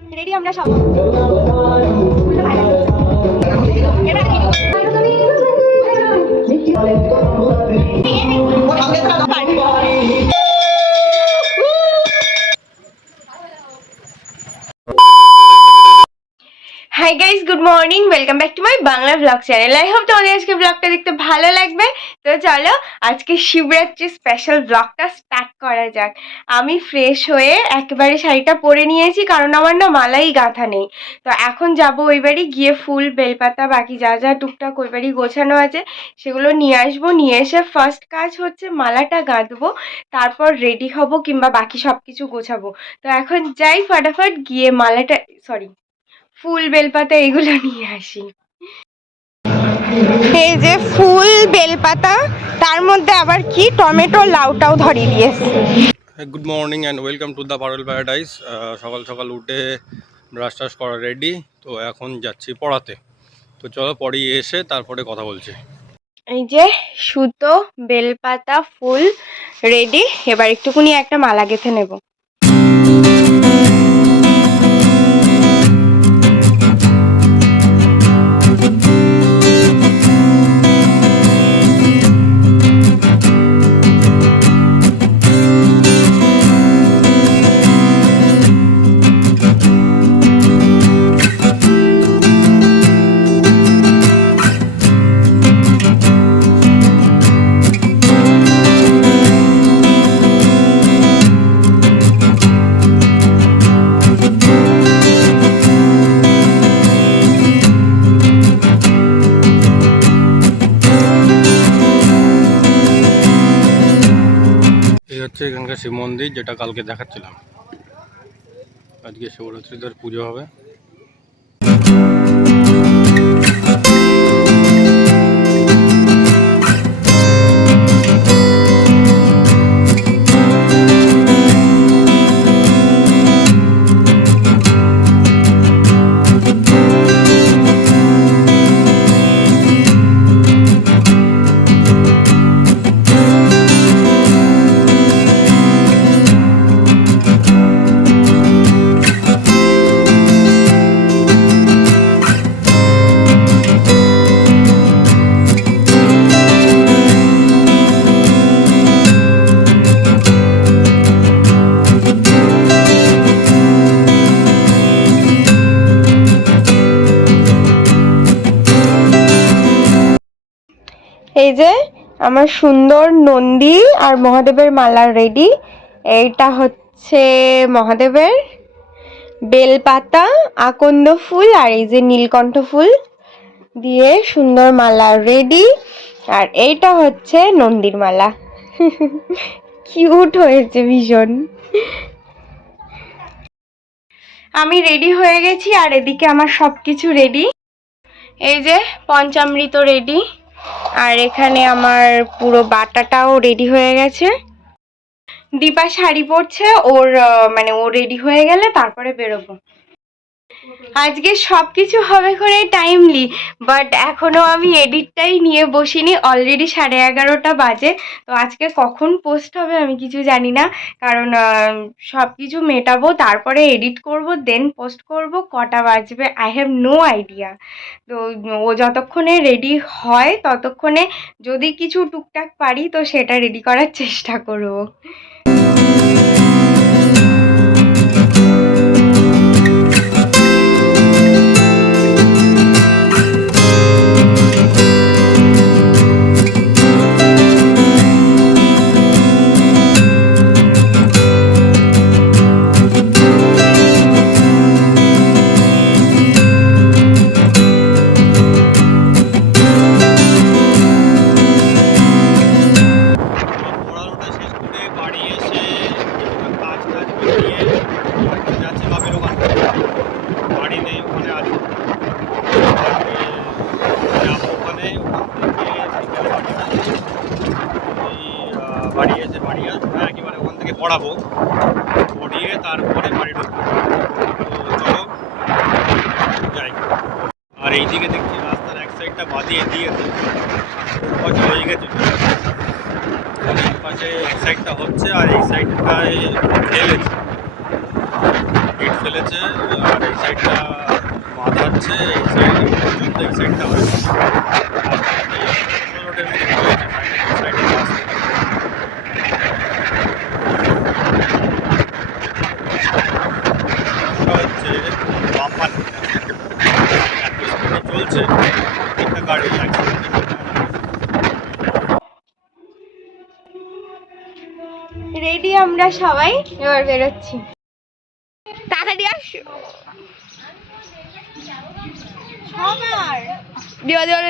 Ready আমরা সব hi guys good morning welcome back to my Bangla blog channel I hope তোমাদের আজকে ব্লগটা দেখতে ভালো লাগবে। তো চলো, আজকে শিবরাত্রি স্পেশাল ব্লগটা স্টার্ট করা যাক। আমি ফ্রেশ হয়ে একেবারে শাড়িটা পরে নিয়েছি, কারণ আমার না মালাই গাঁথা নেই। তো এখন যাব ওই বাড়ি, গিয়ে ফুল, বেলপাতা, বাকি যা যা টুকটাক ওই বাড়ি গোছানো আছে, সেগুলো নিয়ে আসব। নিয়ে এসে ফার্স্ট কাজ হচ্ছে মালাটা গাঁথবো, তারপর রেডি হব কিংবা বাকি সব কিছু গোছাবো। তো এখন যাই, ফটাফট গিয়ে মালাটা সরি ফুল বেলপাতা এগুলো নিয়ে আসি। এই যে ফুল বেলপাতা তার মধ্যে আবার কি? টমেটো লাউটাও ধরিয়ে দিয়েছে good morning and welcome to the pearl paradise সকাল সকাল উঠে ব্রাশ টাশ করা রেডি তো এখন যাচ্ছি পড়াতে। তো চলো পড়িয়ে এসে তারপরে কথা বলছি। এই যে সুতো বেলপাতা ফুল রেডি এবার একটুকুনি একটা মালা গেঁথে নেব। এখানকার শিব মন্দির যেটা কালকে দেখাচ্ছিলাম। আজকে শিবরাত্রিদের পুজো হবে। এই যে আমার সুন্দর নন্দী আর মহাদেবের মালা রেডি এইটা হচ্ছে মহাদেবের বেলপাতা, আকন্দ ফুল আর এই যে নীলকণ্ঠ ফুল দিয়ে সুন্দর মালা রেডি আর এইটা হচ্ছে নন্দীর মালা। কিউট হয়েছে ভীষণ। আমি রেডি হয়ে গেছি আর এদিকে আমার সব কিছু রেডি এই যে পঞ্চামৃত রেডি আর এখানে আমার পুরো বাটাটাও রেডি হয়ে গেছে। দীপা শাড়ি পরছে, ওর মানে ও রেডি হয়ে গেলে তারপরে বেরোবো। আজকে সব কিছু হবে করে টাইমলি বাট এখনও আমি এডিটটাই নিয়ে বসিনি অলরেডি সাড়ে এগারোটা বাজে, তো আজকে কখন পোস্ট হবে আমি কিছু জানি না, কারণ সব কিছু মেটাবো, তারপরে এডিট করব দেন পোস্ট করব, কটা বাজবে আই হ্যাভ নো আইডিয়া তো, ও যতক্ষণে রেডি হয়, ততক্ষণে যদি কিছু টুকটাক পারি, তো সেটা রেডি করার চেষ্টা করব। অনেক পাশে এক সাইডটা হচ্ছে আর এই সাইডটায় ফেলেছে ইট ফেলেছে আর এই সাইড পর্যন্ত এই সাইডটা হয়েছে রোডের হচ্ছে। বাম্পার চলছে একটা গাড়ি অ্যাক্সিডেন্ট রেডি আমরা সবাই? এবার বেরোচ্ছি। তাড়াতাড়ি আস। দিও দেওয়া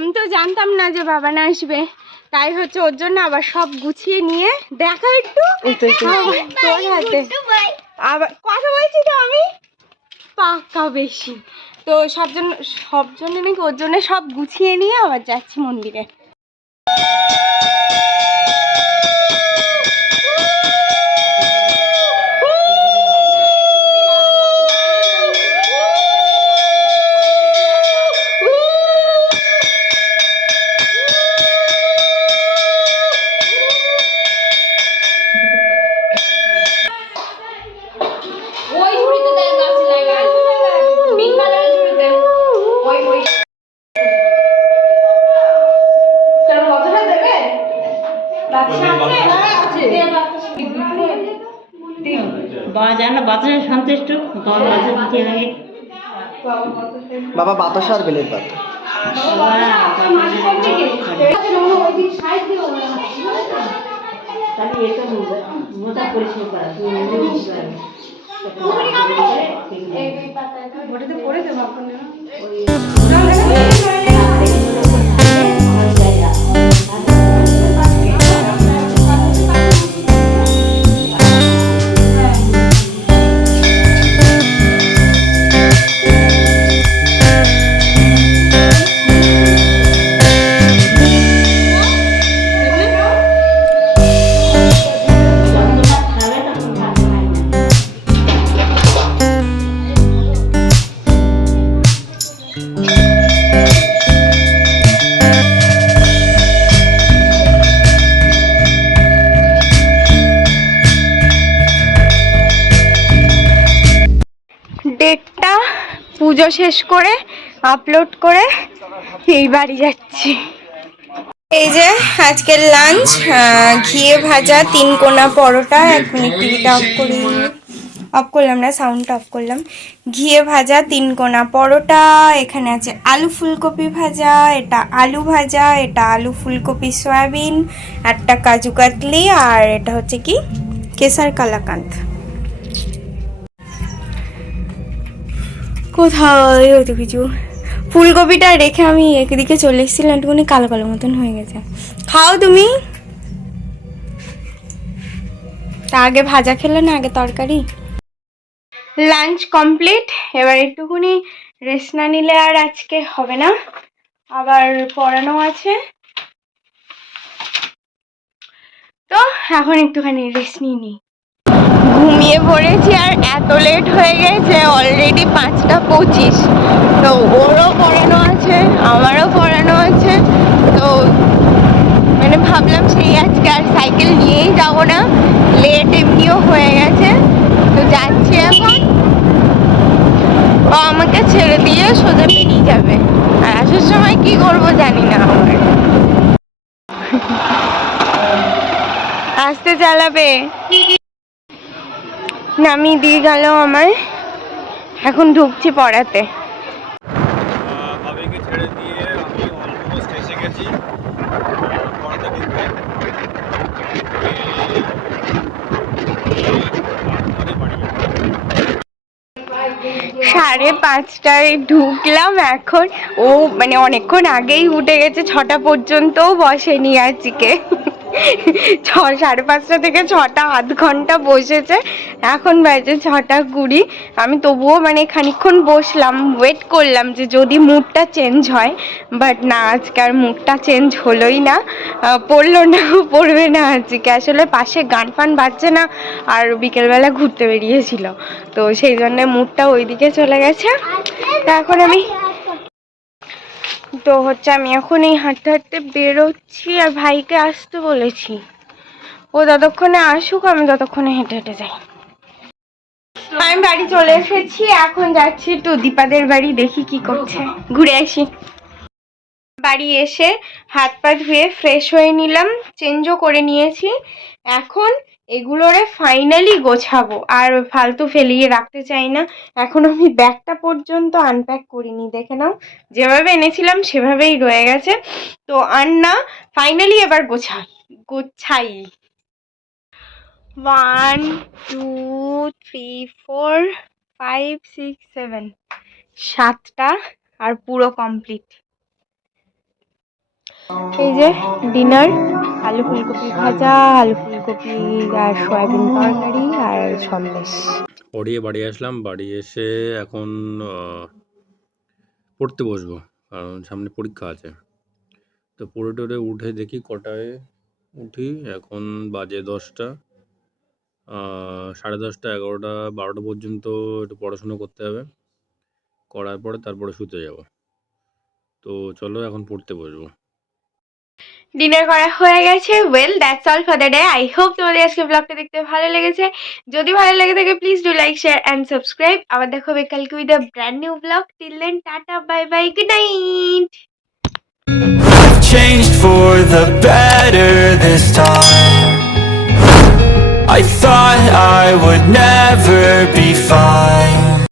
দেওয়া তো জানতাম না যে বাবা না আসবে। তাই হচ্ছে ওর জন্য আবার সব গুছিয়ে নিয়ে দেখা একটু। তোর হাতে। আবার কথা বলছি তো আমি? পাকা বেশি। তো সব জন্য সব জন্য নাকি ওর জন্য সব গুছিয়ে নিয়ে আবার যাচ্ছি মন্দিরে। বাতাসা আর বেলের পাতা ওটাতে পড়ে দেবো এখন শেষ করে আপলোড করে এই বাড়ি যাচ্ছি। এই যে আজকের লাঞ্চ ঘিয়ে ভাজা, তিন কোনা পরোটা এক মিনিট টিভিটা অফ করি অফ করলাম না সাউন্ডটা অফ করলাম। ঘিয়ে ভাজা, তিন কোনা পরোটা, এখানে আছে আলু ফুলকপি ভাজা, এটা আলু ভাজা, এটা আলু ফুলকপি সয়াবিন একটা কাজু কাতলি, আর এটা হচ্ছে কি? কেসার কালাকান্ত কোথায়? হয়তো কিছু ফুলকপিটা রেখে আমি একদিকে চলে এসেছিলাম, একটুখানি কালো কালো মতন হয়ে গেছে। খাও তুমি। তা আগে ভাজা খেলে না, আগে তরকারি? লাঞ্চ কমপ্লিট, এবার একটুখানি রেস্ট না নিলে আর আজকে হবে না। আবার পড়ানো আছে। তো এখন একটুখানি রেস্ট নিয়ে নিই। ঘুমিয়ে পড়েছি আর এত লেট হয়ে গেছে অলরেডি পাঁচটা পঁচিশ। তো ওরও পড়ানো আছে, আমারও পড়ানো আছে। তো মানে ভাবলাম সেই আজকে আর সাইকেল নিয়েই যাব না লেট এমনিও হয়ে গেছে। তো যাচ্ছি এখন। ও আমাকে ছেড়ে দিয়ে সোজা বেরিয়ে যাবে। আর আসার সময় কি করব জানি না আমার। আসতে চালাবে। নামিয়ে দিয়ে গেল আমায় এখন ঢুকছি পড়াতে। ভাবিকে ছেড়ে দিয়ে আমি অলমোস্ট এসে গেছি। পড়াতে ঢুকতে তারপরে বাড়ি যাব। সাড়ে পাঁচটায় ঢুকলাম এখন। ও মানে অনেকক্ষণ আগেই উঠে গেছে ছটা পর্যন্তও বসেনি আজকে। ছ, সাড়ে পাঁচটা থেকে ছটা, আধ ঘণ্টা বসেছে। এখন বাজে ছটা কুড়ি। আমি তবুও মানে খানিকক্ষণ বসলাম ওয়েট করলাম যে যদি মুডটা চেঞ্জ হয়। বাট না, আজকে আর মুডটা চেঞ্জ হলোই না। পড়ল না, পড়বে না আজকে। আসলে পাশে গান ফান বাজছে না, আর বিকেলবেলা ঘুরতে বেরিয়েছিল। তো সেই জন্য মুডটা ওইদিকে চলে গেছে। তা এখন আমি তো হচ্ছে আমি এখন এই হাঁটতে হাঁটতে বেরোচ্ছি আর ভাইকে আসতে বলেছি। ও ততক্ষণে আসুক, আমি ততক্ষণে হেঁটে হেঁটে যাই। আমি বাড়ি চলে এসেছি, এখন যাচ্ছি একটু দীপাদের বাড়ি, দেখি কি করছে। ঘুরে আসি। বাড়ি এসে হাত পা ধুয়ে ফ্রেশ হয়ে নিলাম চেঞ্জও করে নিয়েছি। এখন এগুলোরে ফাইনালি গোছাবো। আর ফালতু ফেলিয়ে রাখতে চাই না। এখন আমি ব্যাগটা পর্যন্ত আনপ্যাক করিনি, দেখে নাও। যেভাবে এনেছিলাম, সেভাবেই রয়ে গেছে। তো আর না ফাইনালি এবার গোছাই গোছাই। One two three four five six seven সাতটা, আর পুরো কমপ্লিট এই যে ডিনার, আলু ফুলকপি ভাজা, আলু ফুলকপি আর সয়াবিন তরকারি আর সন্দেশ। পড়িয়ে বাড়ি আসলাম বাড়ি এসে এখন পড়তে বসবো, কারণ সামনে পরীক্ষা আছে। তো পড়ে টড়ে উঠে দেখি কটায় উঠি, এখন বাজে দশটা সাড়ে দশটা, এগারোটা, বারোটা পর্যন্ত একটু পড়াশুনো করতে হবে। করার পরে তারপরে শুতে যাব। তো চলো এখন পড়তে বসবো। ডিনার করা হয়ে গেছে। Well that's all for the day I hope তোমাদের আজকে ব্লগটা দেখতে ভালো লেগেছে। যদি ভালো লেগে থাকে please do like share and subscribe আবার দেখো হবে কালকে with a brand new blog till then tata bye bye good night changed for the better this time. I thought I would never be fine.